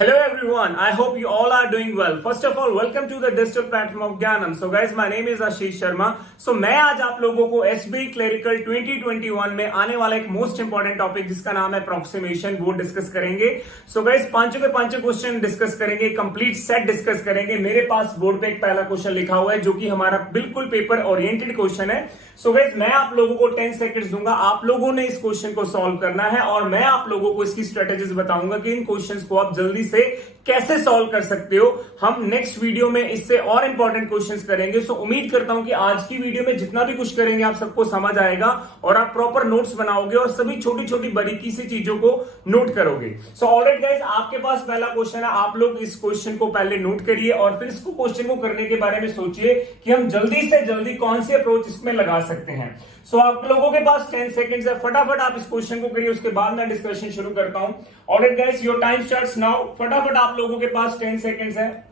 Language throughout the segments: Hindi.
Hello everyone, I hope you all are doing well. First of all, welcome to the digital platform of Gyanam. So guys, my name is Ashish Sharma. So मैं आज आप लोगों को SBI Clerical 2021 में आने वाला एक मोस्ट इंपॉर्टेंट टॉपिक जिसका नाम है अप्रोक्सीमेशन वो डिस्कस करेंगे. सो गाइस पांचों के पांचों क्वेश्चन डिस्कस करेंगे, कंप्लीट सेट डिस्कस करेंगे. मेरे पास बोर्ड पे एक पहला क्वेश्चन लिखा हुआ है जो कि हमारा बिल्कुल पेपर ओरिएंटेड क्वेश्चन है. सो गाइस मैं आप लोगों को 10 सेकंड्स दूंगा, आप लोगों ने इस क्वेश्चन को सॉल्व करना है और मैं आप लोगों को इसकी स्ट्रेटेजीज बताऊंगा कि इन क्वेश्चंस को आप जल्दी से कैसे सॉल्व कर सकते हो. हम नेक्स्ट वीडियो में इससे और इंपॉर्टेंट क्वेश्चंस करेंगे. सो उम्मीद करता हूं कि आज की वीडियो में जितना भी कुछ करेंगे आप सबको समझ आएगा और आप प्रॉपर नोट्स बनाओगे और सभी छोटी छोटी बारीकी से चीजों को नोट करोगे. सो ऑलराइट गाइस, आपके पास पहला क्वेश्चन है. आप लोग इस क्वेश्चन को पहले नोट करिए और फिर इसको क्वेश्चन को करने के बारे में सोचिए कि हम जल्दी से जल्दी कौन सी अप्रोच इसमें लगा सकते हैं. सो आप लोगों के पास 10 सेकंड्स है, फटाफट आप इस क्वेश्चन को करिए, उसके बाद मैं डिस्कशन शुरू करता हूं. Alright guys, your time starts now. फटाफट आप लोगों के पास 10 सेकंड्स है,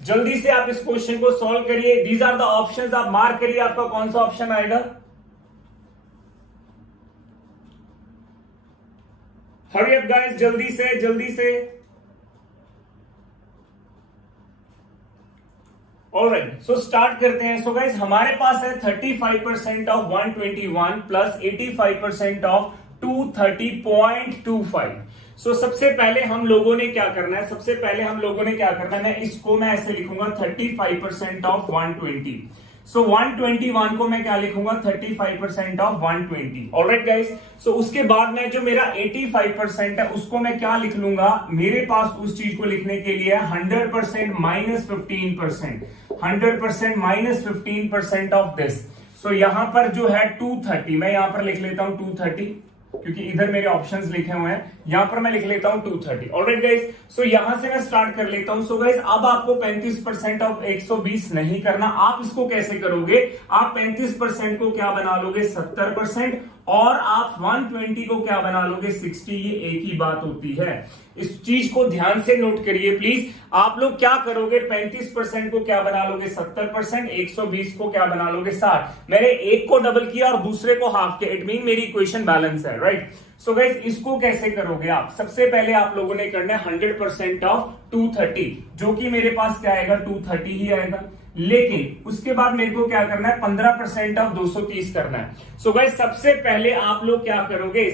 जल्दी से आप इस क्वेश्चन को सॉल्व करिए. दीज आर द ऑप्शंस, आप मार्क करिए आपका कौन सा ऑप्शन आएगा. हरी अप गाइस, जल्दी से जल्दी से. ऑलराइट, सो स्टार्ट करते हैं. सो गाइस हमारे पास है 35% ऑफ 121 प्लस 85% ऑफ 230.25. सो सबसे पहले हम लोगों ने क्या करना है, मैं इसको ऐसे लिखूंगा 35% ऑफ 120. सो 121 को मैं क्या लिखूंगा 35% ऑफ 120. ऑलराइट गाइस, सो उसके बाद में जो मेरा 85% है उसको मैं क्या लिख लूंगा, मेरे पास उस चीज को लिखने के लिए 100% माइनस 15%, 100% माइनस 15% ऑफ दिस. सो यहां पर जो है 230, मैं यहां पर लिख लेता हूं 230 क्योंकि इधर मेरे ऑप्शंस लिखे हुए हैं, यहां पर मैं लिख लेता हूं 230. ऑलराइट गाइस, सो यहां से मैं स्टार्ट कर लेता हूं. सो गाइस अब आपको 35% ऑफ 120 नहीं करना. आप इसको कैसे करोगे, आप 35% को क्या बना लोगे 70% और आप 120 को क्या बना लोगे 60. ये एक ही बात होती है, इस चीज को ध्यान से नोट करिए प्लीज. आप लोग क्या करोगे, 35% को क्या बना लोगे 70%, 120 को क्या बना लोगे 60. मैंने एक को डबल किया और दूसरे को हाफ किया, इट मीन मेरी इक्वेशन बैलेंस है, राइट. सो गाइस इसको कैसे करोगे आप, सबसे पहले आप लोगों ने करना है 100% ऑफ 230, जो कि मेरे पास क्या आएगा 230 ही आएगा. लेकिन उसके बाद मेरे को क्या करना है 15% ऑफ 230 करना है. सो गाइस सबसे पहले आप लोग क्या करोगे,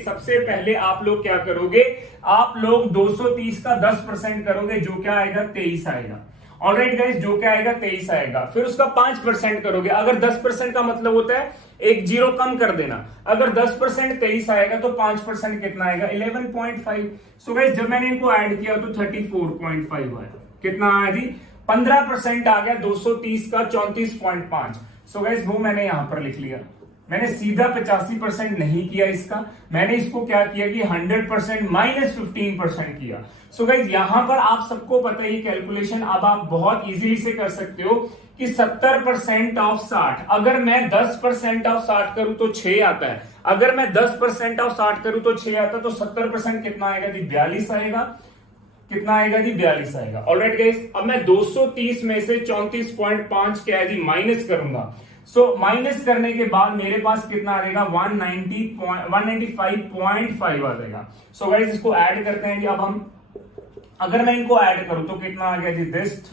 आप लोग 230 का 10% करोगे, जो क्या आएगा 23 आएगा. ऑलराइट गाइस, जो क्या आएगा 23 आएगा. फिर उसका 5% करोगे. अगर 10% का मतलब होता है एक जीरो कम कर देना. अगर 10% 23 आएगा तो 5% कितना आएगा 11.5. सो गाइस जब मैंने इनको ऐड किया तो 34.5 आया. कितना आया जी 15% आ गया 230 का 34.5. सो गाइस वो मैंने यहां पर लिख लिया. मैंने सीधा 85% नहीं किया इसका, मैंने इसको क्या किया कि 100% माइनस 15% किया. सो गाइस यहां पर आप सबको पता है ये कैलकुलेशन अब आप बहुत इजीली से कर सकते हो कि 70% ऑफ 60, अगर मैं 10% ऑफ 60 करूं तो 6 आता है. अगर मैं 10% ऑफ 60 करूं तो 6 आता है, तो 70% कितना आएगा जी 42 आएगा. कितना आएगा जी 42 आएगा. ऑलराइट गाइस, अब मैं 230 में से 34.5 क्या है जी माइनस करूंगा. सो माइनस करने के बाद मेरे पास कितना आ जाएगा 195.5 आ जाएगा. सो गाइस इसको ऐड करते हैं जी. अब हम अगर मैं इनको ऐड करूं तो कितना आ गया जी दिस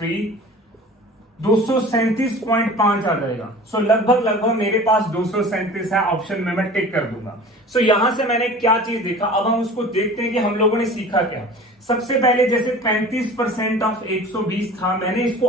237.5 आ जाएगा. सो लगभग मेरे पास 237 है, ऑप्शन में मैं टिक कर दूंगा. सो यहां से मैंने क्या चीज देखा, अब हम उसको देखते हैं कि हम लोगों ने सीखा क्या. सबसे पहले जैसे 35% ऑफ 120 था, मैंने इसको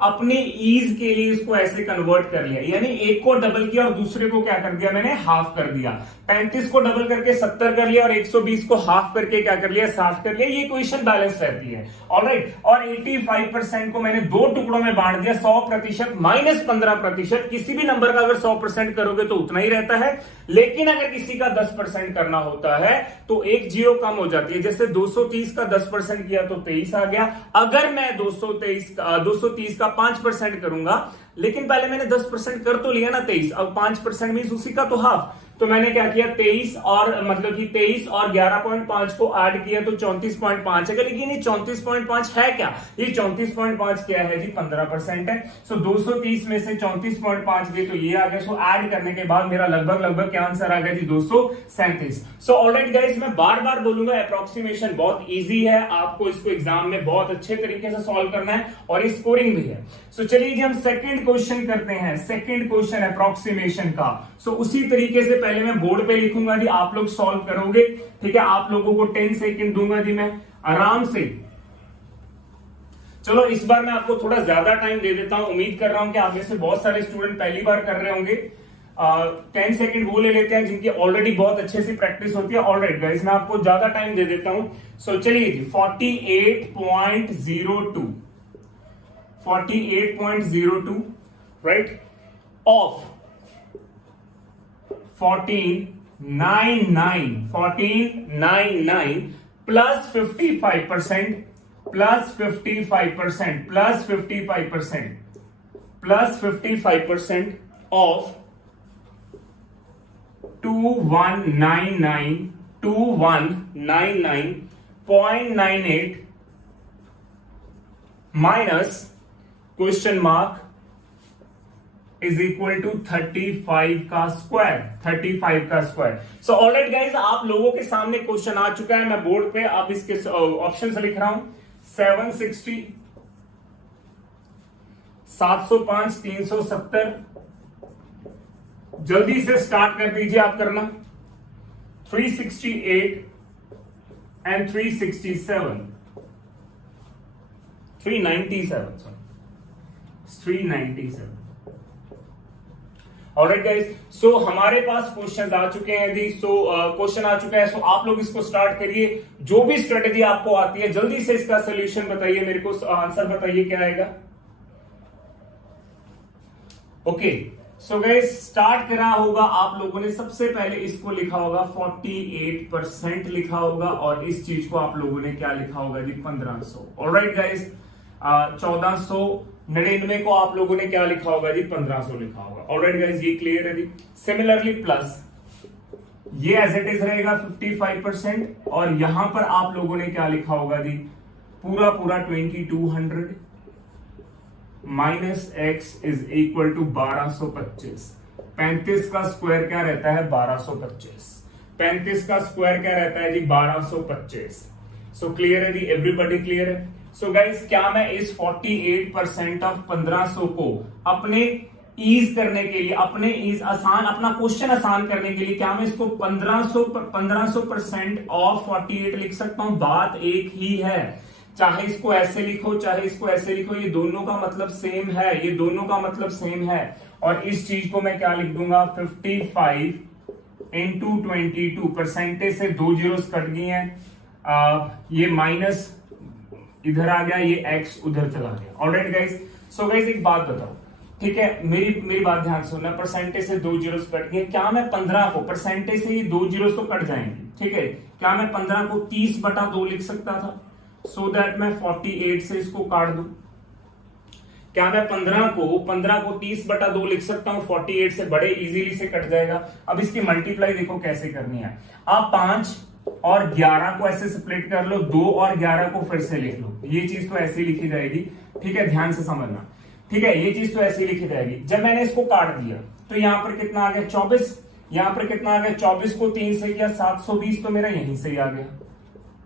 अपने ईज के लिए इसको ऐसे कन्वर्ट कर लिया, यानी एक को डबल किया और दूसरे को क्या कर दिया मैंने हाफ कर दिया. 35 को डबल करके 70 कर लिया और 120 को हाफ करके क्या कर लिया 60 कर लिया. ये इक्वेशन बैलेंस रहती है. ऑलराइट, और 85% को मैंने दो टुकड़ों में बांट दिया, 100% माइनस 15%. किसी भी नंबर का अगर 100% करोगे तो उतना ही रहता है, लेकिन अगर किसी का 10% करना होता है तो एक जीरो कम हो जाती है. जैसे 230 का 10% किया तो 23 आ गया. अगर मैं 230 का 5% करूंगा, लेकिन पहले मैंने 10% कर तो लिया ना 23, अब 5% मींस उसी का तो हाफ। तो मैंने क्या किया 23 और मतलब कि 23 और 11.5 को ऐड किया तो 34.5 है। लेकिन ये 34.5 है क्या, ये 34.5 क्या है जी 15% है। सो 230 में से 34.5 गए तो ये आ गया। सो ऐड करने के बाद मेरा लगभग क्या आंसर आ गया जी 237। सो ऑलराइट गाइस, मैं बार बार बोलूंगा अप्रोक्सीमेशन बहुत इजी है, आपको इसको एग्जाम में बहुत अच्छे तरीके से सॉल्व करना है और स्कोरिंग भी है। सो चलिए जी हम सेकंड क्वेश्चन करते हैं, सेकंड क्वेश्चन अप्रोक्सीमेशन का। सो उसी तरीके से पहले मैं बोर्ड पे लिखूंगा जी, आप लोग सॉल्व करोगे, ठीक है। आप लोगों को 10 सेकंड दूंगा जी मैं आराम से। चलो इस बार मैं आपको थोड़ा ज्यादा टाइम दे देता हूं, उम्मीद कर रहा हूं कि आप में से बहुत सारे स्टूडेंट पहली बार कर रहे होंगे। 10 सेकंड वो ले लेते हैं जिनकी ऑलरेडी बहुत अच्छे से प्रैक्टिस होती है। ऑलराइट गाइस, मैं आपको ज्यादा टाइम दे देता हूं। सो चलिए जी 48.02 right of 1499 plus 55% plus 55% of 2199.98 minus question mark is equal to 35 का स्क्वायर। सो ऑलराइट गाइज, आप लोगों के सामने क्वेश्चन आ चुका है, मैं बोर्ड पे आप इसके ऑप्शन से लिख रहा हूं। 760, 705, 370, जल्दी से स्टार्ट कर दीजिए आप करना। 368 एंड 397, 397। ऑलराइट गाइस, सो हमारे पास क्वेश्चन आ चुके हैं जी। क्वेश्चन आ चुका है, सो आप लोग इसको स्टार्ट करिए। जो भी स्ट्रेटेजी आपको आती है जल्दी से इसका सोल्यूशन बताइए मेरे को, आंसर बताइए क्या आएगा। ओके, सो गाइस स्टार्ट करा होगा आप लोगों ने। सबसे पहले इसको लिखा होगा 48% लिखा होगा, और इस चीज को आप लोगों ने क्या लिखा होगा जी 1500। ऑलराइट गाइस, 1499 को आप लोगों ने क्या लिखा होगा जी 1500 लिखा होगा। ऑलराइट गाइस, ये क्लियर है जी। सिमिलरली प्लस ये एज इट इज रहेगा 55%, और यहां पर आप लोगों ने क्या लिखा होगा जी पूरा 2200 minus x is equal to 1225। 35 का स्क्वायर क्या रहता है 1225। 35 का स्क्वायर क्या रहता है जी 1225। सो क्लियर है जी, एवरीबॉडी क्लियर है। सो गाइस, क्या मैं इस 48% ऑफ 1500 को अपने ईज करने के लिए, अपने ईज आसान, अपना क्वेश्चन आसान करने के लिए, क्या मैं इसको 1500% ऑफ 48 लिख सकता हूं? बात एक ही है, चाहे इसको ऐसे लिखो चाहे इसको ऐसे लिखो, ये दोनों का मतलब सेम है, ये दोनों का मतलब सेम है। और इस चीज को मैं क्या लिख दूंगा 55 इंटू 22। परसेंटेज से 2 जीरोस कट गई हैं, ये माइनस इधर आ गया, ये एक्स उधर चला गया। ऑलराइट गाइस, सो गाइस एक बात बताओ, ठीक है, मेरी बात ध्यान सुनना। परसेंटेज से 2 जीरोस कट गए, क्या मैं 15 को, परसेंटेज से ये 2 जीरोस तो कट जाएंगे, ठीक है, क्या मैं 15 को 30/2 लिख सकता था, सो दैट मैं 48 से इसको काट दूं? क्या मैं 15 को 30/2 लिख सकता हूं? 48 से बड़े इजीली से कट जाएगा। अब इसकी मल्टीप्लाई देखो कैसे करनी है। आप 5 और 11 को ऐसे स्प्लिट कर लो, 2 और 11 को फिर से लिख लो, ये चीज तो ऐसी लिखी जाएगी, ठीक है, ध्यान से समझना, ठीक है, ये चीज तो ऐसी लिखी जाएगी। जब मैंने इसको काट दिया तो यहां पर कितना आ गया 24, यहां पर कितना आ गया 24 को 3 से किया 720, तो मेरा यहीं से ही आ गया।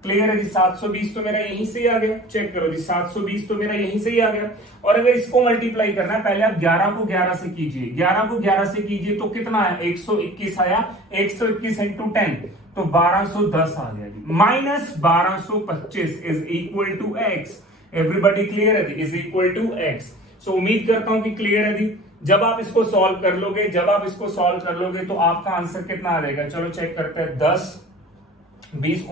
क्लियर है जी, 720 तो मेरा यहीं से ही आ गया। चेक करो जी, 720 तो मेरा यहीं से ही आ गया। और अगर इसको मल्टीप्लाई करना है, पहले आप 11 को 11 से कीजिए, 11 को 11 से कीजिए तो कितना है 121 आया, 121 इंटू 10 तो 1210 आ गया जी, minus 1225 is equal to x. Everybody clear है जी, is equal to x. So उम्मीद करता हूं कि क्लियर है जी। जब आप इसको सॉल्व कर लोगे तो आपका आंसर कितना आ जाएगा, चलो चेक करते हैं। 10 20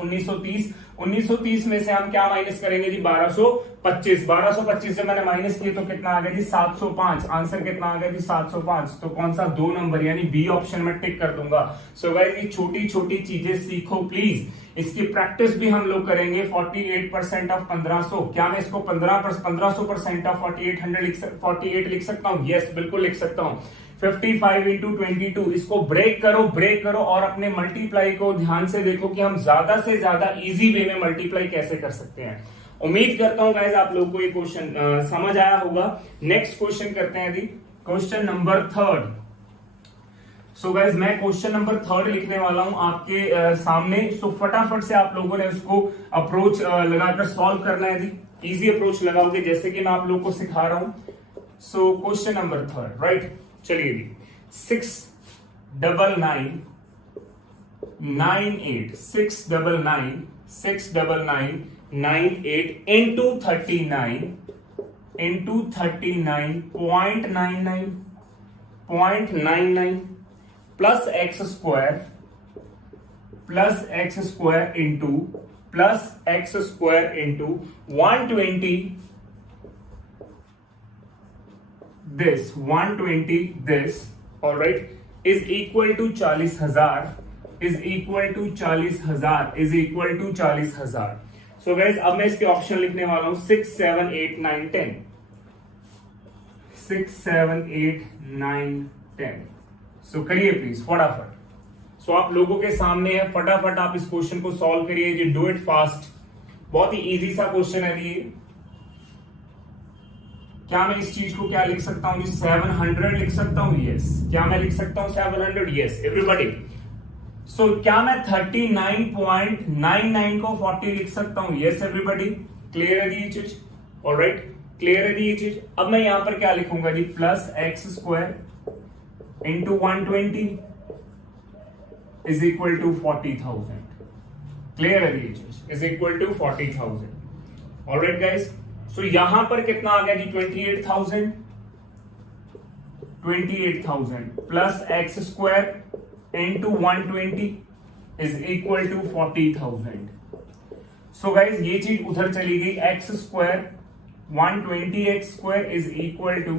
1930 में से हम क्या माइनस करेंगे जी 1225 जब मैंने माइनस किए तो कितना आ गया जी 705। आंसर कितना आ गया जी 705। तो कौन सा 2 नंबर यानी बी ऑप्शन में टिक कर दूंगा। सो गाइस ये छोटी छोटी चीजें सीखो प्लीज, इसकी प्रैक्टिस भी हम लोग करेंगे। 48% ऑफ 1500, क्या मैं इसको 1500% ऑफ 48 लिख सकता हूँ? यस बिल्कुल लिख सकता हूँ। 55 इंटू 22, इसको ब्रेक करो और अपने मल्टीप्लाई को ध्यान से देखो कि हम ज्यादा से ज्यादा इजी वे में मल्टीप्लाई कैसे कर सकते हैं। उम्मीद करता हूं गाइस आप लोगों को ये क्वेश्चन समझ आया होगा। नेक्स्ट क्वेश्चन करते हैं जी, क्वेश्चन नंबर 3। सो गाइस मैं क्वेश्चन नंबर 3 लिखने वाला हूं आपके सामने। सो फटाफट से आप लोगों ने उसको अप्रोच लगाकर सॉल्व करना है जी। इजी अप्रोच लगाओगे जैसे कि मैं आप लोगों को सिखा रहा हूं। सो क्वेश्चन नंबर 3, राइट, चलिए जी। 699 98 699 98 into 39 0.99 plus x square into 120 this, all right, is equal to 40,000 is equal to 40,000। So guys अब मैं इसके ऑप्शन लिखने वाला हूं 6 7 8 9 10 6 7 8 9 10। सो करिए प्लीज फटाफट। सो आप लोगों के सामने है, फटाफट आप इस क्वेश्चन को सॉल्व करिए जी। डू इट फास्ट, बहुत ही इजी सा क्वेश्चन है ये। क्या मैं इस चीज को क्या लिख सकता हूं जी 700 लिख सकता हूं? यस। क्या मैं लिख सकता हूं 700? Yes everybody. सो क्या मैं 39.99 को 40 लिख सकता हूं? Yes everybody. क्लियर है ये चीज? ऑलराइट, क्लियर है ये चीज। अब मैं यहां पर क्या लिखूंगा जी plus x square into 120 is equal to 40,000। Clear है ये चीज? Is equal to 40,000। Alright guys, so यहां पर कितना आ गया जी 28,000 plus x square into 120 is equal to 40,000। So guys ये चीज उधर चली गई। X square 120 x square is equal to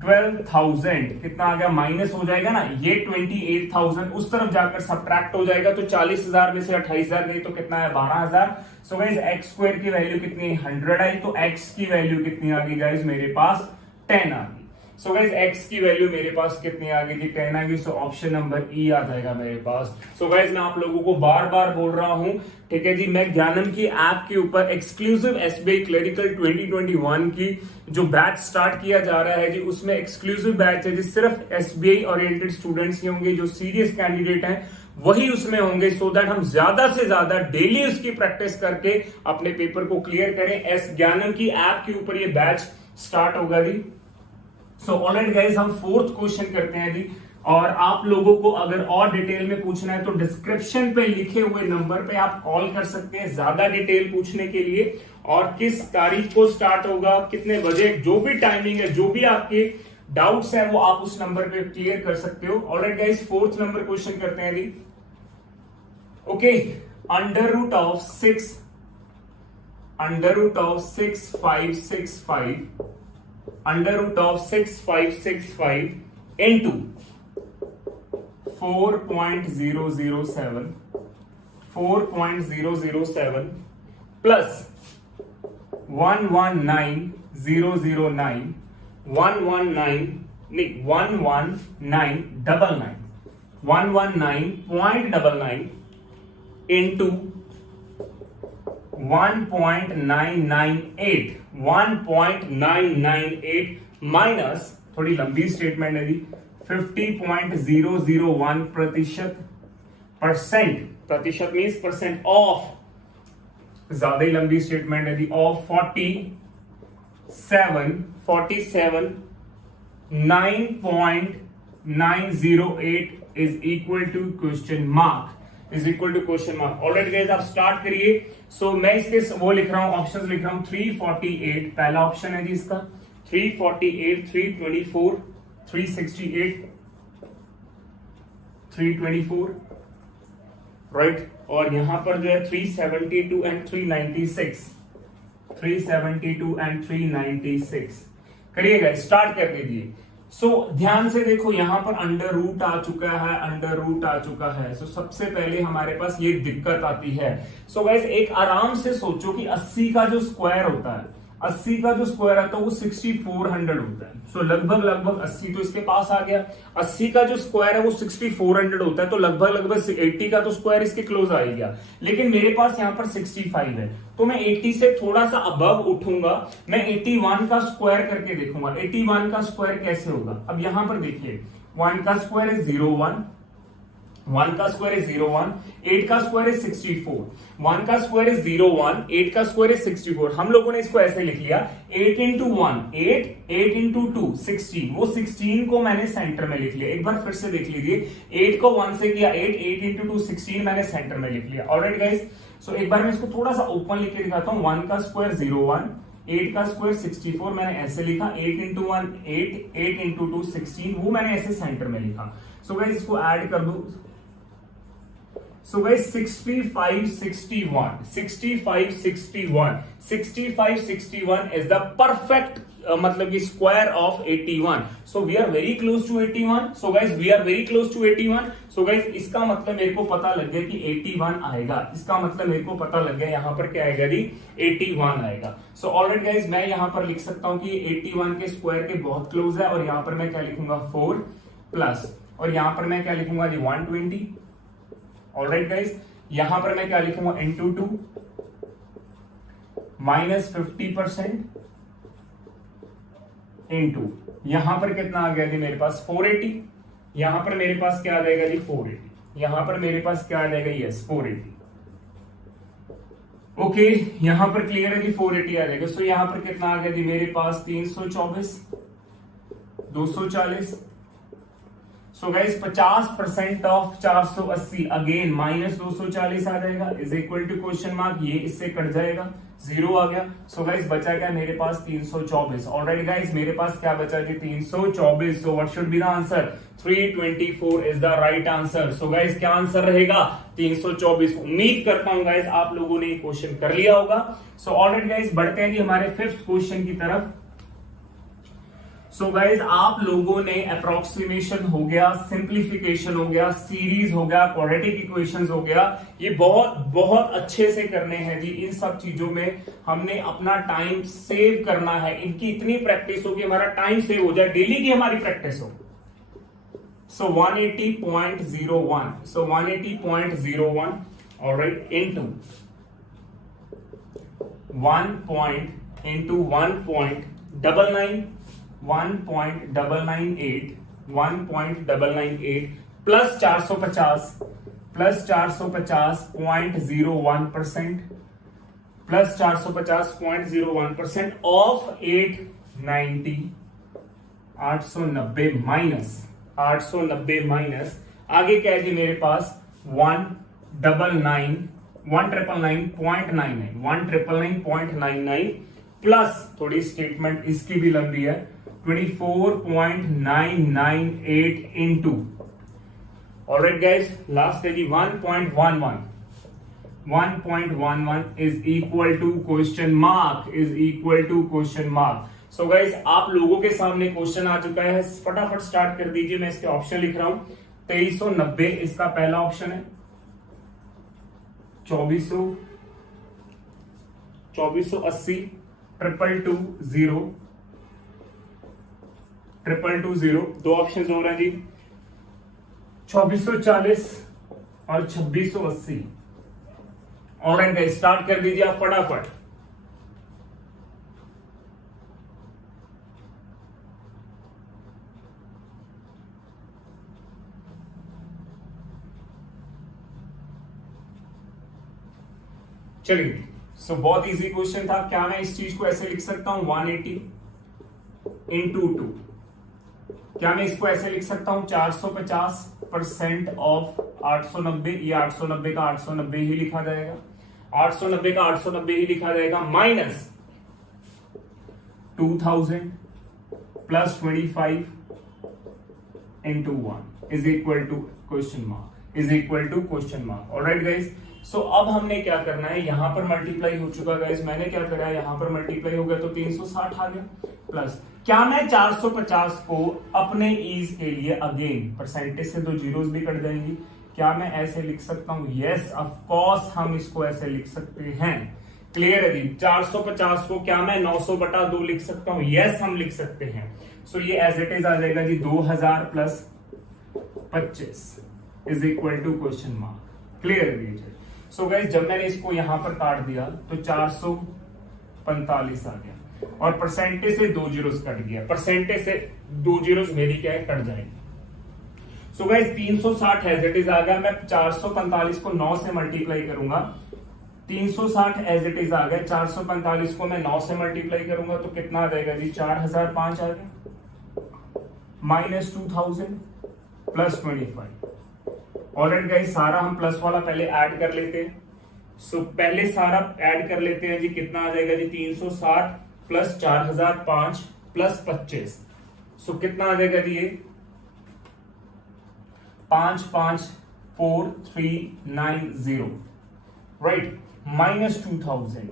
12,000। कितना आ गया? माइनस हो जाएगा ना, ये 28,000 उस तरफ जाकर सब्ट्रैक्ट हो जाएगा। तो 40,000 में से 28,000 गई तो कितना है 12,000। सो गाइज एक्स स्क्वायर की वैल्यू कितनी 100 आई, तो एक्स की वैल्यू कितनी आ गई गाइज मेरे पास 10 आ गई। सो गाइज एक्स की वैल्यू मेरे पास कितनी आ गई जी 10 आ गई। सो ऑप्शन नंबर ई आ जाएगा मेरे पास। सो गाइज मैं आप लोगों को बार बार बोल रहा हूं, ठीक है जी, मैं ज्ञानम की ऐप के ऊपर एक्सक्लूसिव एसबीआई क्लरिकल 2021 की जो बैच स्टार्ट किया जा रहा है जी, उसमें एक्सक्लूसिव बैच है जी, सिर्फ एसबीआई ओरिएंटेड स्टूडेंट्स ही होंगे, जो सीरियस कैंडिडेट हैं वही उसमें होंगे, सो दैट हम ज्यादा से ज्यादा डेली उसकी प्रैक्टिस करके अपने पेपर को क्लियर करें। एस ज्ञानम की ऐप के ऊपर ये बैच स्टार्ट होगा जी। सो ऑलराइट गाइस, हम 4th क्वेश्चन करते हैं जी। और आप लोगों को अगर और डिटेल में पूछना है तो डिस्क्रिप्शन पे लिखे हुए नंबर पे आप कॉल कर सकते हैं ज्यादा डिटेल पूछने के लिए। और किस तारीख को स्टार्ट होगा, कितने बजे, जो भी टाइमिंग है, जो भी आपके डाउट्स है वो आप उस नंबर पे क्लियर कर सकते हो। Alright guys, 4th number question करते हैं जी। Okay, under root of 6565 into 4.007 plus 119,009 119.99 into 1.998 minus, थोड़ी लंबी स्टेटमेंट है जी, 50.001 प्रतिशत मीन्स परसेंट ऑफ, ज्यादा ही लंबी स्टेटमेंट है जी, of 9.908 is equal to question mark, alright guys, आप स्टार्ट करिए। सो मैं इसके वो लिख रहा हूं, ऑप्शंस लिख रहा हूं। 348 पहला ऑप्शन है जी इसका, 348, 324, 368, 324, राइट, और यहां पर जो है 372 एंड 396, 372 एंड 396 करिएगा, स्टार्ट कर दीजिए। सो ध्यान से देखो, यहां पर अंडर रूट आ चुका है, अंडर रूट आ चुका है। सो सबसे पहले हमारे पास ये दिक्कत आती है। सो गाइस एक आराम से सोचो कि 80 का जो स्क्वायर होता है, 80 का जो स्क्वायर आता है वो 6400 होता है। सो लगभग 80 तो इसके पास आ गया। 80 का जो स्क्वायर है वो 6400 होता है, तो लगभग 80 का तो स्क्वायर इसके क्लोज आ गया। लेकिन मेरे पास यहाँ पर 65 है, तो मैं 80 से थोड़ा सा अबव उठूंगा, मैं 81 का स्क्वायर करके देखूंगा। 81 का स्क्वायर कैसे होगा? अब यहां पर देखिए, 1 का स्क्वायर है 01, 1 का स्क्वायर है 01, 8 का स्क्वायर है 64, 1 का स्क्वायर है 01, 8 का स्क्वायर है 64। हम लोगों ने इसको ऐसे लिख लिया, 8 इंटू 1 8, 8 इंटू 2 16। वो 16 को मैंने सेंटर में लिख लिया। एक बार फिर से देख लीजिए, 8 को 1 से किया 8, 8 इंटू 2 16 मैंने सेंटर में लिख लिया। ऑलराइट गाइस, सो एक बार मैं इसको थोड़ा सा ओपन लिख के दिखाता हूं। 1 का स्क्वायर 01, 8 का स्क्वायर 64 मैंने ऐसे लिखा, 8 इंटू 1 8, 8 इंटू 2 16, वो मैंने ऐसे सेंटर में लिखा। सो गाइस इसको ऐड कर दो। So guys 65 61 65 61 65 61 is the perfect मतलब कि square of 81। So we are very close to 81। So guys we are very close to 81। So guys इसका मतलब मेरे को पता लग गया कि 81 आएगा। इसका मतलब मेरे को पता लग गया यहाँ पर क्या आएगा जी, 81 आएगा। So alright guys, मैं यहाँ पर लिख सकता हूँ कि 81 के स्क्वायर के बहुत क्लोज है, और यहाँ पर मैं क्या लिखूंगा 4 प्लस, और यहाँ पर मैं क्या लिखूंगा जी 120। ऑलराइट गाइस, यहां पर मैं क्या लिखूंगा इंटू 2 माइनस 50% इंटू, यहां पर कितना आ गया जी मेरे पास 480। यहां पर मेरे पास क्या आ जाएगा जी 480। यहां पर मेरे पास क्या आ जाएगा, यस 480। ओके, यहां पर क्लियर है जी 480 आ जाएगा। सो यहां पर कितना आ गया जी मेरे पास 324, 240। So guys 50% of 480 again minus 240 आ जाएगा, is equal to question mark, ये इससे कट जाएगा, 0 आ गया। सो गाइस बचा क्या मेरे पास 324। ऑलराइट गाइस, मेरे पास क्या बचा जी 324। So what should be the answer, 324 is the right answer. So guys क्या आंसर रहेगा, 324। उम्मीद करता हूं गाइस आप लोगों ने ये क्वेश्चन कर लिया होगा। सो ऑलराइट गाइस बढ़ते हैं जी हमारे 5th क्वेश्चन की तरफ। सो गाइज आप लोगों ने अप्रोक्सीमेशन हो गया, सिंप्लीफिकेशन हो गया, सीरीज हो गया, क्वाड्रेटिक इक्वेशंस हो गया, ये बहुत बहुत अच्छे से करने हैं जी। इन सब चीजों में हमने अपना टाइम सेव करना है, इनकी इतनी प्रैक्टिस हो कि हमारा टाइम सेव हो जाए, डेली की हमारी प्रैक्टिस हो। सो 180.01, सो 180.01 alright into 1.99 1.998 1.998 plus 450 0.01% plus 450.01% of 890 890 minus आगे क्या है जी मेरे पास 199.99 प्लस थोड़ी स्टेटमेंट इसकी भी लंबी है 24.998 इंटू, ऑलराइट गाइस लास्ट है जी 1.11 is equal to question mark. So guys आप लोगों के सामने क्वेश्चन आ चुका है, फटाफट स्टार्ट कर दीजिए। मैं इसके ऑप्शन लिख रहा हूं, 2390 इसका पहला ऑप्शन है, 2480 222 दो ऑप्शन हो रहे हैं जी, 2440 और 2680। ऑलराइट गाइस स्टार्ट कर दीजिए आप फटाफट। चलिए, सो बहुत इजी क्वेश्चन था। क्या मैं इस चीज को ऐसे लिख सकता हूं 180 इंटू 2, क्या मैं इसको ऐसे लिख सकता हूं 450% ऑफ 890, ये 890 का 890 ही लिखा जाएगा, 890 का 890 ही लिखा जाएगा, minus 2000 plus 25 into 1 is equal to question mark. Alright guys, so अब हमने क्या करना है, यहां पर मल्टीप्लाई हो चुका गाइस, मैंने क्या करा, यहां पर मल्टीप्लाई हो गया तो 360 आ गया प्लस, क्या मैं 450 को अपने ईज के लिए अगेन परसेंटेज से 2 जीरोस भी कट जाएंगी, क्या मैं ऐसे लिख सकता हूं? यस ऑफ कोर्स हम इसको ऐसे लिख सकते हैं। क्लियर है जी? 450 को क्या मैं 900/2 लिख सकता हूं? यस हम लिख सकते हैं। सो ये एज इट इज आ जाएगा जी 2000 plus 25 is equal to question mark. Clear है जी? सो गाइस जब मैंने इसको यहां पर काट दिया तो 445 आ गया और परसेंटेज से 2 जीरोस कट गया, परसेंटेज से 2 जीरोस मेरी क्या है, कट जाएंगे। So guys 360 as it is आ गया, मैं 445 को 9 से मल्टीप्लाई करूंगा, 360 एज इट इज आ गया, 445 को मैं 9 से मल्टीप्लाई करूंगा तो कितना आ जाएगा जी, 4005 आ गया, माइनस 2000 प्लस 25। ऑलरेडी गाइस सारा हम प्लस वाला पहले ऐड कर लेते हैं। सो पहले सारा ऐड कर लेते हैं जी, कितना आ जाएगा जी, 360 प्लस 4005 प्लस 25। सो कितना आ जाएगा जी, ये 554,390 right, minus 2000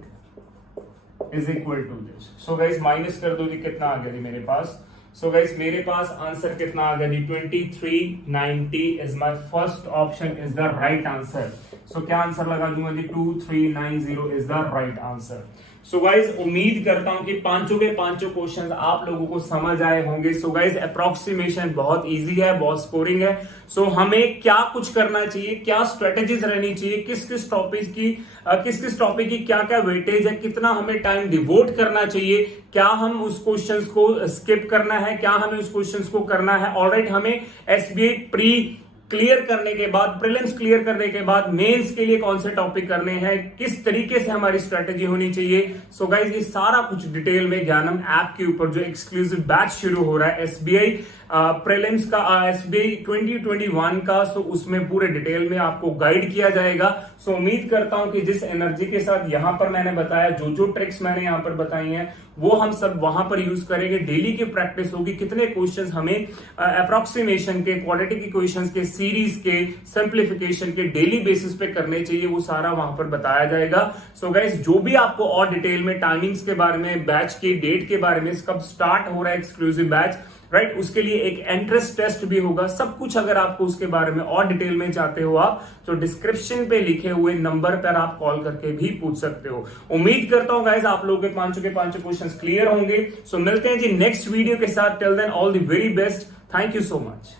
is equal to this. So guys minus कर दो जी, कितना आ गया जी मेरे पास। सो गाइस मेरे पास आंसर कितना आ गया जी, 2390 is my first option is the right answer. So क्या आंसर लगा दूंगा जी, 2390 is the right answer. So guys उम्मीद करता हूं कि पांचों के पांचों क्वेश्चंस आप लोगों को समझ आए होंगे। सो गाइस अप्रोक्सीमेशन बहुत इजी है, बहुत स्कोरिंग है। सो हमें क्या कुछ करना चाहिए, क्या स्ट्रेटेजीज रहनी चाहिए, किस किस टॉपिक की क्या क्या वेटेज है, कितना हमें टाइम डिवोट करना चाहिए, क्या हम उस क्वेश्चंस को स्किप करना है, क्या हमें उस क्वेश्चंस को करना है। ऑलराइट, हमें एसबीआई प्री क्लियर करने के बाद, प्रीलिम्स क्लियर करने के बाद मेंस के लिए कौन से टॉपिक करने हैं, किस तरीके से हमारी स्ट्रेटेजी होनी चाहिए। सो गाइस ये सारा कुछ डिटेल में ज्ञानम ऐप के ऊपर जो एक्सक्लूसिव बैच शुरू हो रहा है एसबीआई प्रीलिम्स का, एसबीआई 2021 का, सो उसमें पूरे डिटेल में आपको गाइड किया जाएगा। सो उम्मीद करता हूं कि जिस एनर्जी के साथ यहां पर मैंने बताया, जो जो ट्रिक्स मैंने यहां पर बताई हैं, वो हम सब वहां पर यूज करेंगे। डेली की प्रैक्टिस होगी, कितने क्वेश्चंस हमें अप्रोक्सीमेशन के, क्वाड्रेटिक इक्वेशंस के, सीरीज के, सिंप्लीफिकेशन के डेली बेसिस पे करने चाहिए, वो सारा वहां पर बताया जाएगा। सो गाइस जो भी आपको और डिटेल में टाइमिंग्स के बारे में, बैच की डेट के बारे में, कब स्टार्ट हो रहा है एक्सक्लूसिव बैच, राइट, उसके लिए एक एंट्रेंस टेस्ट भी होगा, सब कुछ अगर आपको उसके बारे में और डिटेल में चाहते हो आप, तो डिस्क्रिप्शन पे लिखे हुए नंबर पर आप कॉल करके भी पूछ सकते हो। उम्मीद करता हूं गाइस आप लोगों के पांचों क्वेश्चंस क्लियर होंगे। सो मिलते हैं जी नेक्स्ट वीडियो के साथ। Till then all the very best, thank you so much.